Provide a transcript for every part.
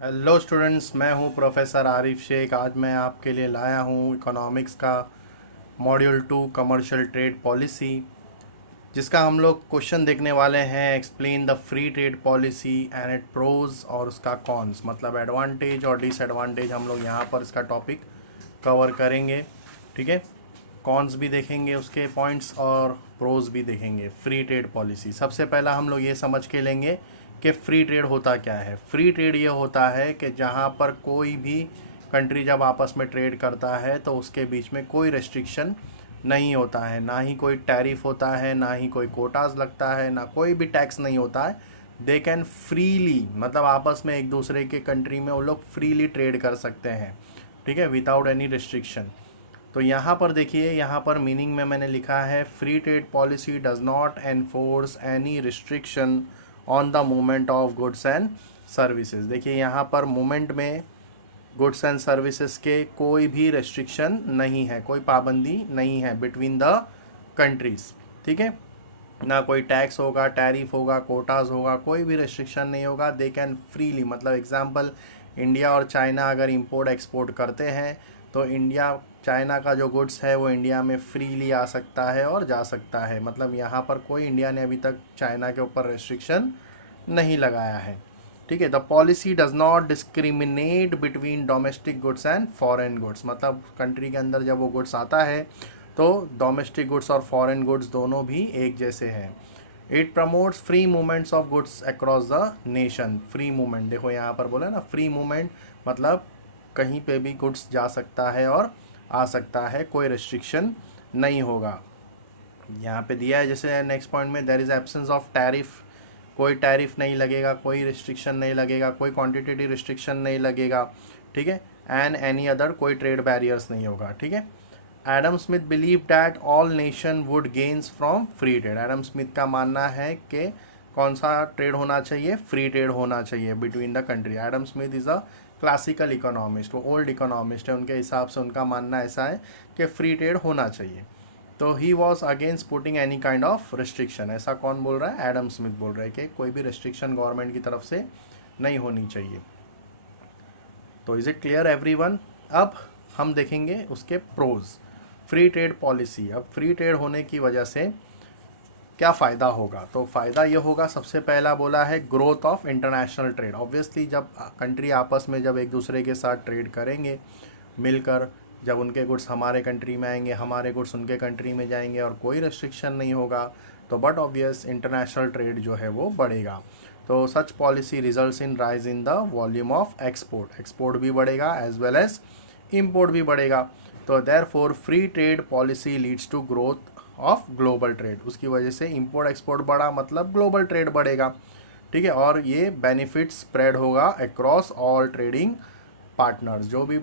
Hello students, मैं हूं professor Arif Sheikh. आज मैं आपके लिए लाया हूं इकोनॉमिक्स का मॉड्यूल 2 कमर्शियल ट्रेड पॉलिसी, जिसका हम लोग क्वेश्चन देखने वाले हैं। Explain the free trade policy and it pros और उसका कॉन्स, मतलब एडवांटेज और डिसएडवांटेज हम लोग यहाँ पर इसका टॉपिक कवर करेंगे। ठीक है, कॉन्स भी देखेंगे उसके पॉइंट्स और प्रोज भी देखेंगे। फ्री ट्रेड पॉलिसी, सबसे पहला हम लोग ये समझ के लेंगे कि फ्री ट्रेड होता क्या है। फ्री ट्रेड ये होता है कि जहाँ पर कोई भी कंट्री जब आपस में ट्रेड करता है तो उसके बीच में कोई रेस्ट्रिक्शन नहीं होता है, ना ही कोई टैरिफ होता है, ना ही कोई कोटाज लगता है, ना कोई भी टैक्स नहीं होता है। दे कैन फ्रीली, मतलब आपस में एक दूसरे के कंट्री में वो लोग फ्रीली ट्रेड कर सकते हैं। ठीक है, विदाउट एनी रिस्ट्रिक्शन। तो यहाँ पर देखिए, यहाँ पर मीनिंग में मैंने लिखा है free trade policy does not enforce any restriction on the movement of goods and services. देखिए यहाँ पर मूवमेंट में गुड्स एंड सर्विसेज के कोई भी रेस्ट्रिक्शन नहीं है, कोई पाबंदी नहीं है बिटवीन द कंट्रीज। ठीक है, ना कोई टैक्स होगा, टैरिफ होगा, कोटाज होगा, कोई भी रेस्ट्रिक्शन नहीं होगा। दे कैन फ्रीली, मतलब एग्जांपल इंडिया और चाइना अगर इंपोर्ट एक्सपोर्ट करते हैं तो इंडिया चाइना का जो गुड्स है वो इंडिया में फ्रीली आ सकता है और जा सकता है। मतलब यहाँ पर कोई इंडिया ने अभी तक चाइना के ऊपर रेस्ट्रिक्शन नहीं लगाया है। ठीक है, the policy does not discriminate between domestic goods and foreign goods, मतलब कंट्री के अंदर जब वो गुड्स आता है तो डोमेस्टिक गुड्स और फॉरेन गुड्स दोनों भी एक जैसे हैं। It promotes free movements of goods across the nation. Free movement, देखो यहाँ पर बोला ना फ्री मूवमेंट, मतलब कहीं पे भी गुड्स जा सकता है और आ सकता है, कोई रिस्ट्रिक्शन नहीं होगा। यहाँ पे दिया है जैसे नेक्स्ट पॉइंट में, there is absence of tariff, कोई टैरिफ नहीं लगेगा, कोई रिस्ट्रिक्शन नहीं लगेगा, कोई क्वांटिटेटिव रिस्ट्रिक्शन नहीं लगेगा। ठीक है, एंड एनी अदर कोई ट्रेड बैरियर्स नहीं होगा। ठीक है, Adam Smith believe that all nation would gains from free trade. Adam Smith का मानना है कि कौन सा ट्रेड होना चाहिए, फ्री ट्रेड होना चाहिए between the country. Adam Smith is a classical economist, वो ओल्ड इकोनॉमिस्ट है, उनके हिसाब से उनका मानना ऐसा है कि फ्री ट्रेड होना चाहिए। तो he was against putting any kind of restriction. ऐसा कौन बोल रहा है? एडम स्मिथ बोल रहा है कि कोई भी रिस्ट्रिक्शन गवर्नमेंट की तरफ से नहीं होनी चाहिए। तो इज़ इट क्लियर एवरीवन? अब हम देखेंगे उसके प्रोज। फ्री ट्रेड पॉलिसी, अब फ्री ट्रेड होने की वजह से क्या फ़ायदा होगा? तो फ़ायदा ये होगा, सबसे पहला बोला है growth of international trade. Obviously जब कंट्री आपस में जब एक दूसरे के साथ ट्रेड करेंगे मिलकर, जब उनके गुड्स हमारे कंट्री में आएंगे, हमारे गुड्स उनके कंट्री में जाएंगे और कोई रेस्ट्रिक्शन नहीं होगा, तो बट ऑब्वियस इंटरनेशनल ट्रेड जो है वो बढ़ेगा। तो such policy results in rise in the volume of export, export भी बढ़ेगा एज वेल एज इम्पोर्ट भी बढ़ेगा। तो therefore free trade policy leads to growth of global trade. उसकी वजह से इंपोर्ट एक्सपोर्ट बढ़ा, मतलब ग्लोबल ट्रेड बढ़ेगा। ठीक है, और ये बेनिफिट स्प्रेड होगा अक्रॉस ऑल ट्रेडिंग पार्टनर्स। जो भी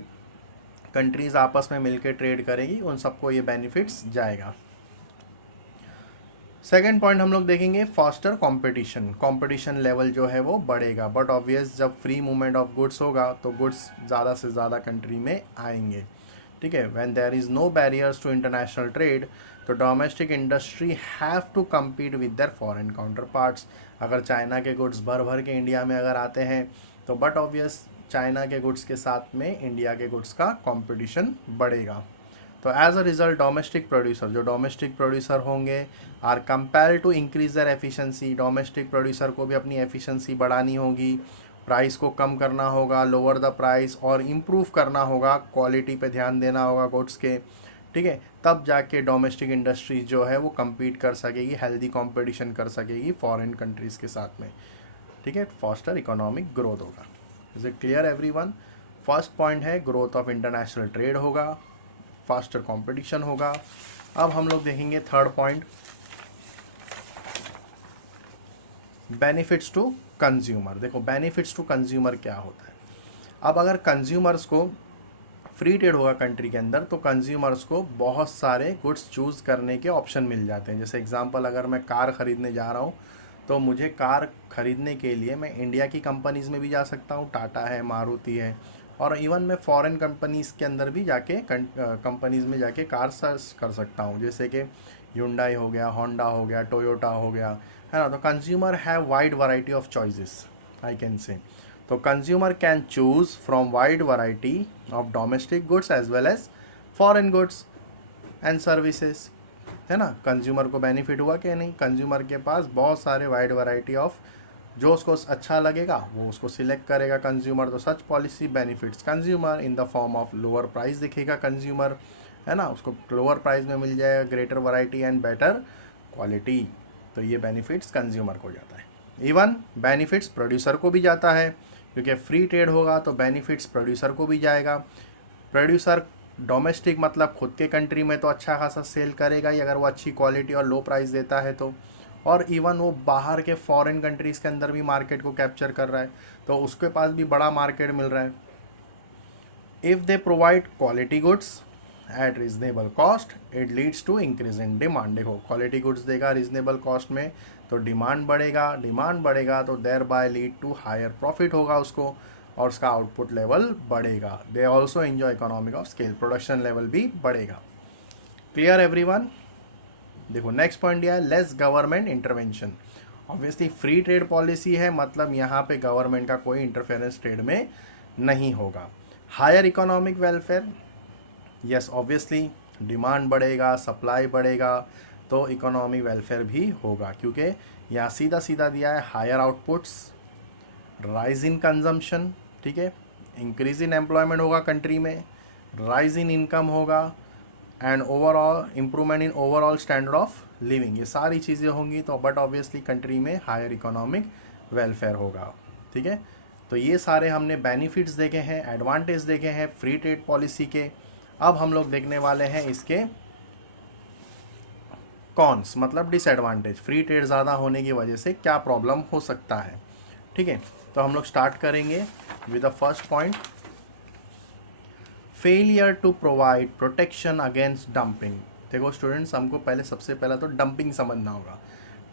कंट्रीज़ आपस में मिलकर ट्रेड करेगी उन सबको ये बेनिफिट्स जाएगा। सेकेंड पॉइंट हम लोग देखेंगे फास्टर कंपटीशन। कंपटीशन लेवल जो है वो बढ़ेगा, बट ऑब्वियस जब फ्री मूवमेंट ऑफ गुड्स होगा तो गुड्स ज़्यादा से ज़्यादा कंट्री में आएंगे। ठीक है, when there is no barriers to international trade तो domestic industry have to compete with their foreign counterparts. अगर चाइना के गुड्स भर भर के इंडिया में अगर आते हैं तो बट ऑब्वियस चाइना के गुड्स के साथ में इंडिया के गुड्स का कंपटीशन बढ़ेगा। तो as a result domestic producer, जो डोमेस्टिक प्रोड्यूसर होंगे, are compelled to increase their efficiency. Domestic producer को भी अपनी एफिशिएंसी बढ़ानी होगी, प्राइस को कम करना होगा, लोअर द प्राइस, और इम्प्रूव करना होगा, क्वालिटी पे ध्यान देना होगा गुड्स के। ठीक है, तब जाके डोमेस्टिक इंडस्ट्री जो है वो कम्पीट कर सकेगी, हेल्दी कॉम्पिटिशन कर सकेगी फॉरेन कंट्रीज़ के साथ में। ठीक है, फास्टर इकोनॉमिक ग्रोथ होगा। Is it clear everyone? First point है ग्रोथ ऑफ इंटरनेशनल ट्रेड होगा, फास्टर कंपटीशन होगा। अब हम लोग देखेंगे third point, benefits to consumer. देखो बेनिफिट्स टू कंज्यूमर क्या होता है। अब अगर कंज्यूमर्स को फ्री ट्रेड होगा कंट्री के अंदर तो कंज्यूमर्स को बहुत सारे गुड्स चूज़ करने के ऑप्शन मिल जाते हैं। जैसे एग्जांपल, अगर मैं कार ख़रीदने जा रहा हूँ तो मुझे कार ख़रीदने के लिए मैं इंडिया की कंपनीज़ में भी जा सकता हूँ, टाटा है, मारुति है, और इवन मैं फॉरेन कंपनीज़ के अंदर भी जाके कंपनीज़ में जाके कार सर्च कर सकता हूँ, जैसे कि ह्युंडई हो गया, होंडा हो गया, टोयोटा हो गया, है ना। तो consumer have wide variety of choices, I can say. तो consumer can choose from wide variety of domestic goods as well as foreign goods and services, है ना। कंज्यूमर को बेनिफिट हुआ कि नहीं, कंज्यूमर के पास बहुत सारे वाइड वैरायटी ऑफ, जो उसको अच्छा लगेगा वो उसको सिलेक्ट करेगा कंज्यूमर। तो such policy benefits consumer in the form of lower price दिखेगा कंज्यूमर, है ना, उसको लोअर प्राइस में मिल जाएगा, greater variety and better quality. तो ये बेनिफिट्स कंज्यूमर को जाता है। इवन बेनिफिट्स प्रोड्यूसर को भी जाता है, क्योंकि फ्री ट्रेड होगा तो बेनिफिट्स प्रोड्यूसर को भी जाएगा। प्रोड्यूसर डोमेस्टिक मतलब खुद के कंट्री में तो अच्छा खासा सेल करेगा ही, अगर वो अच्छी क्वालिटी और लो प्राइस देता है तो। और इवन वो बाहर के फॉरेन कंट्रीज़ के अंदर भी मार्केट को कैप्चर कर रहा है, तो उसके पास भी बड़ा मार्केट मिल रहा है। If they provide quality goods at reasonable cost it leads to increase in demand. देखो क्वालिटी गुड्स देगा रीजनेबल कॉस्ट में तो डिमांड बढ़ेगा, डिमांड बढ़ेगा तो thereby lead to higher profit होगा उसको, और उसका आउटपुट लेवल बढ़ेगा। They also enjoy economic of scale, production level भी बढ़ेगा। Clear everyone. देखो नेक्स्ट पॉइंट दिया है less government intervention. Obviously free trade policy है, मतलब यहाँ पे गवर्नमेंट का कोई इंटरफेरेंस ट्रेड में नहीं होगा। Higher economic welfare, yes obviously demand बढ़ेगा, सप्लाई बढ़ेगा तो इकोनॉमिक वेलफेयर भी होगा, क्योंकि यहाँ सीधा सीधा दिया है higher outputs, rise in consumption, ठीक है, इंक्रीज इन एम्प्लॉयमेंट होगा कंट्री में, राइज इन इनकम होगा and overall improvement in overall standard of living, ये सारी चीज़ें होंगी। तो बट ऑब्वियसली कंट्री में हायर इकोनॉमिक वेलफेयर होगा, ठीक है। तो ये सारे हमने बेनिफिट्स देखे हैं, एडवांटेज देखे हैं फ्री ट्रेड पॉलिसी के। अब हम लोग देखने वाले हैं इसके कॉन्स, मतलब डिसएडवांटेज, फ्री ट्रेड ज़्यादा होने की वजह से क्या प्रॉब्लम हो सकता है, ठीक है। तो हम लोग स्टार्ट करेंगे with the first point, failure to provide protection against dumping. देखो स्टूडेंट्स, हमको पहले सबसे पहला तो डंपिंग समझना होगा,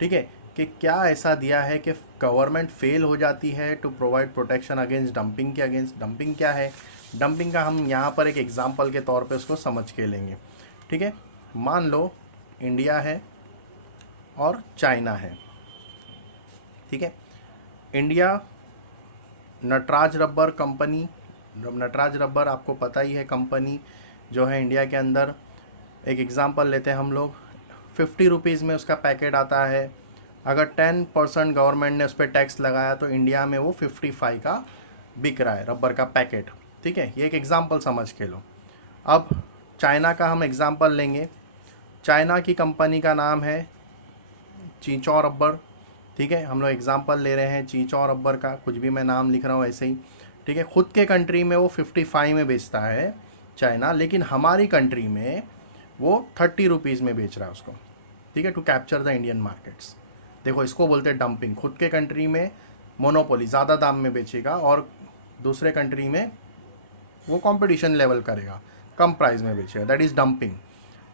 ठीक है, कि क्या ऐसा दिया है कि गवर्नमेंट फेल हो जाती है to provide protection against dumping के अगेंस्ट। डंपिंग क्या है, डंपिंग का हम यहाँ पर एक एग्जांपल के तौर पे उसको समझ के लेंगे, ठीक है। मान लो इंडिया है और चाइना है, ठीक है। India Natraj rubber company, Natraj rubber आपको पता ही है कंपनी जो है इंडिया के अंदर। एक एग्जांपल लेते हैं हम लोग, 50 रुपीज़ में उसका पैकेट आता है। अगर 10% गवर्नमेंट ने उस पर टैक्स लगाया तो इंडिया में वो 55 का बिक रहा है रबर का पैकेट, ठीक है। ये एक एग्जांपल समझ के लो। अब चाइना का हम एग्जांपल लेंगे। चाइना की कंपनी का नाम है चींचौ रबर, ठीक है। हम लोग एग्जांपल ले रहे हैं चींचौ रबर का, कुछ भी मैं नाम लिख रहा हूँ ऐसे ही, ठीक है। खुद के कंट्री में वो 55 में बेचता है चाइना, लेकिन हमारी कंट्री में वो 30 रुपीज़ में बेच रहा है उसको, ठीक है, to capture the Indian markets. देखो इसको बोलते हैं डंपिंग। खुद के कंट्री में मोनोपोली, ज़्यादा दाम में बेचेगा और दूसरे कंट्री में वो कंपटीशन लेवल करेगा, कम प्राइस में बेचेगा, दैट इज़ डंपिंग।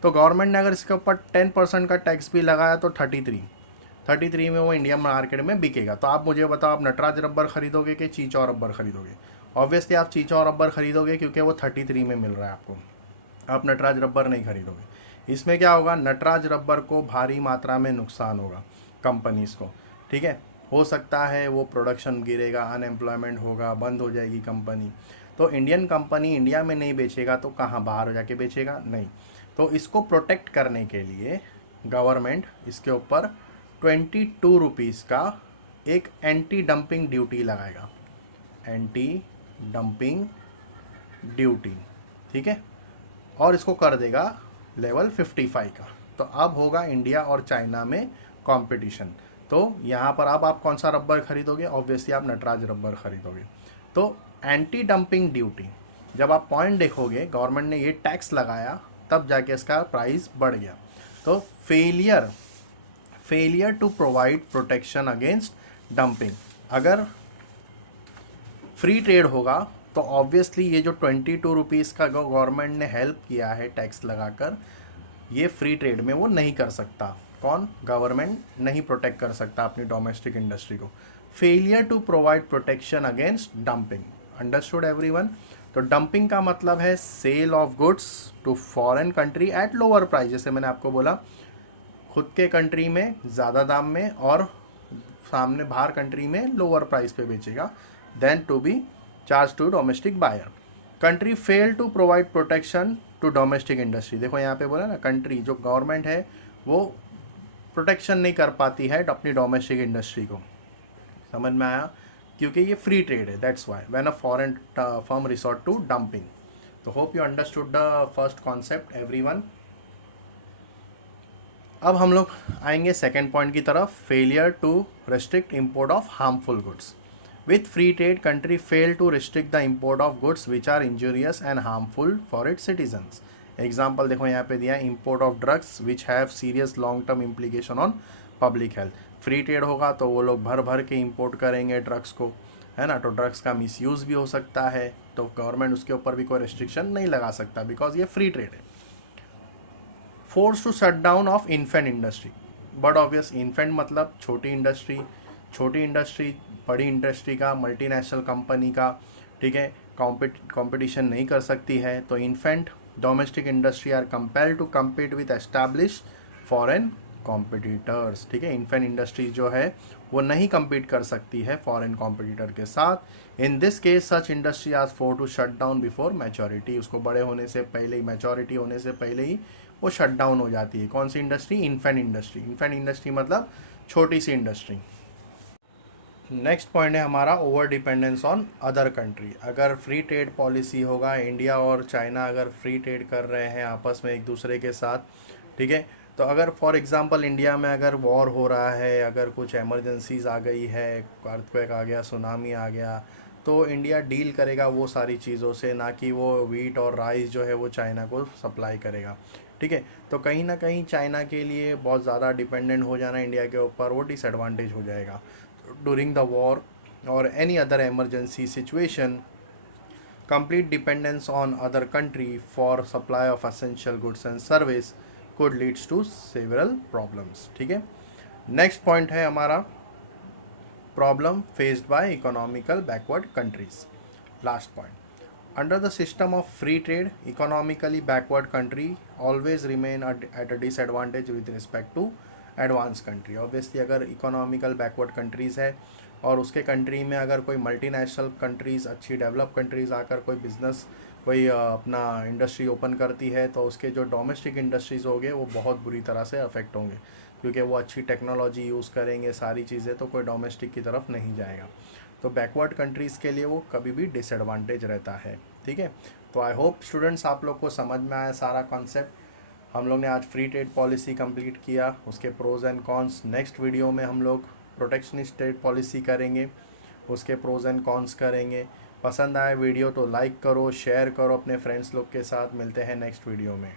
तो गवर्नमेंट ने अगर इसके ऊपर 10% का टैक्स भी लगाया तो 33 में वो इंडिया मार्केट में बिकेगा। तो आप मुझे बताओ, आप नटराज रबर खरीदोगे कि चींचौ रबर खरीदोगे? ऑब्वियसली आप चींचौ रबर खरीदोगे क्योंकि वो 33 में मिल रहा है आपको, आप नटराज रबर नहीं खरीदोगे। इसमें क्या होगा, नटराज रबर को भारी मात्रा में नुकसान होगा कंपनीज़ को, ठीक है। हो सकता है वो प्रोडक्शन गिरेगा, अनएम्प्लॉयमेंट होगा, बंद हो जाएगी कंपनी। तो इंडियन कंपनी इंडिया में नहीं बेचेगा तो कहाँ, बाहर जाके बेचेगा? नहीं। तो इसको प्रोटेक्ट करने के लिए गवर्नमेंट इसके ऊपर 22 रुपीज़ का एक एंटी डंपिंग ड्यूटी लगाएगा, एंटी डंपिंग ड्यूटी, ठीक है, और इसको कर देगा लेवल 55 का। तो अब होगा इंडिया और चाइना में कंपटीशन। तो यहाँ पर अब आप कौन सा रबर खरीदोगे? ऑब्वियसली आप नटराज रबर खरीदोगे। तो एंटी डंपिंग ड्यूटी, जब आप पॉइंट देखोगे गवर्नमेंट ने ये टैक्स लगाया तब जाके इसका प्राइस बढ़ गया। तो failure to provide protection against dumping. अगर फ्री ट्रेड होगा तो ऑब्वियसली ये जो 22 रुपीज़ का गवर्नमेंट ने हेल्प किया है टैक्स लगाकर, ये फ्री ट्रेड में वो नहीं कर सकता। कौन? गवर्नमेंट नहीं प्रोटेक्ट कर सकता अपनी डोमेस्टिक इंडस्ट्री को। Failure to provide protection against dumping. Understood everyone? तो डंपिंग का मतलब है sale of goods to foreign country at lower price. जैसे मैंने आपको बोला, खुद के कंट्री में ज़्यादा दाम में और सामने बाहर कंट्री में लोअर प्राइस पे बेचेगा। Then to be charge to domestic buyer. Country fail to provide protection to domestic industry. देखो यहाँ पे बोला ना, कंट्री जो गवर्नमेंट है वो प्रोटेक्शन नहीं कर पाती है अपनी डोमेस्टिक इंडस्ट्री को। समझ में आया? क्योंकि ये फ्री ट्रेड है, that's why when a foreign firm resort to dumping. तो hope you understood the first concept everyone. अब हम लोग आएंगे सेकेंड पॉइंट की तरफ, failure to restrict import of harmful goods. With free trade country fail to restrict the import of goods which are injurious and harmful for its citizens. Example देखो यहाँ पे दिया, import of drugs which have serious long term implication on public health. Free trade होगा तो वो लोग भर भर के इंपोर्ट करेंगे ड्रग्स को, है ना, तो ड्रग्स का मिसयूज़ भी हो सकता है, तो गवर्नमेंट उसके ऊपर भी कोई रिस्ट्रिक्शन नहीं लगा सकता बिकॉज ये फ्री ट्रेड है। Force to shut down of infant industry, but obvious infant मतलब छोटी इंडस्ट्री, छोटी इंडस्ट्री बड़ी इंडस्ट्री का, मल्टीनेशनल कंपनी का, ठीक है, कॉम्पिटिशन नहीं कर सकती है, तो infant domestic industry are compelled to compete with establish foreign competitors. ठीक है, इन्फेंट इंडस्ट्री जो है वो नहीं कम्पीट कर सकती है फॉरेन कॉम्पिटिटर के साथ। In this case such industry are for to shut down before maturity, उसको बड़े होने से पहले ही, मैच्योरिटी होने से पहले ही वो शट डाउन हो जाती है। कौन सी industry? Infant industry. Infant industry मतलब छोटी सी इंडस्ट्री। नेक्स्ट पॉइंट है हमारा over dependence on other country. अगर फ्री ट्रेड पॉलिसी होगा, इंडिया और चाइना अगर फ्री ट्रेड कर रहे हैं आपस में एक दूसरे के साथ, ठीक है, तो अगर फॉर एग्जांपल इंडिया में अगर वॉर हो रहा है, अगर कुछ एमरजेंसीज आ गई है, अर्थक्वेक आ गया, सुनामी आ गया, तो इंडिया डील करेगा वो सारी चीज़ों से, ना कि वो वीट और राइस जो है वो चाइना को सप्लाई करेगा। ठीक है, तो कहीं ना कहीं चाइना के लिए बहुत ज़्यादा डिपेंडेंट हो जाना इंडिया के ऊपर वो डिसएडवांटेज हो जाएगा। ड्यूरिंग द वॉर और any other emergency situation, complete dependence on other country for supply of essential goods and service could leads to several problems। ठीक है, नेक्स्ट पॉइंट है हमारा problem faced by economical backward countries. Last point, under the system of free trade economically backward country always remain at a disadvantage with respect to advance country. Obviously अगर economical backward countries है और उसके country में अगर कोई multinational countries, अच्छी develop countries आकर कोई बिज़नेस, कोई अपना इंडस्ट्री ओपन करती है, तो उसके जो डोमेस्टिक इंडस्ट्रीज़ होंगे वो बहुत बुरी तरह से अफेक्ट होंगे, क्योंकि वो अच्छी टेक्नोलॉजी यूज़ करेंगे, सारी चीज़ें, तो कोई डोमेस्टिक की तरफ नहीं जाएगा। तो बैकवर्ड कंट्रीज़ के लिए वो कभी भी डिसएडवांटेज रहता है। ठीक है, तो आई होप स्टूडेंट्स आप लोग को समझ में आया सारा कॉन्सेप्ट। हम लोग ने आज फ्री ट्रेड पॉलिसी कंप्लीट किया, उसके pros and cons. Next video में हम लोग प्रोटेक्शनिस्ट ट्रेड पॉलिसी करेंगे, उसके प्रोज एंड कॉन्स करेंगे। पसंद आए वीडियो तो लाइक करो, शेयर करो अपने फ्रेंड्स लोग के साथ। मिलते हैं नेक्स्ट वीडियो में।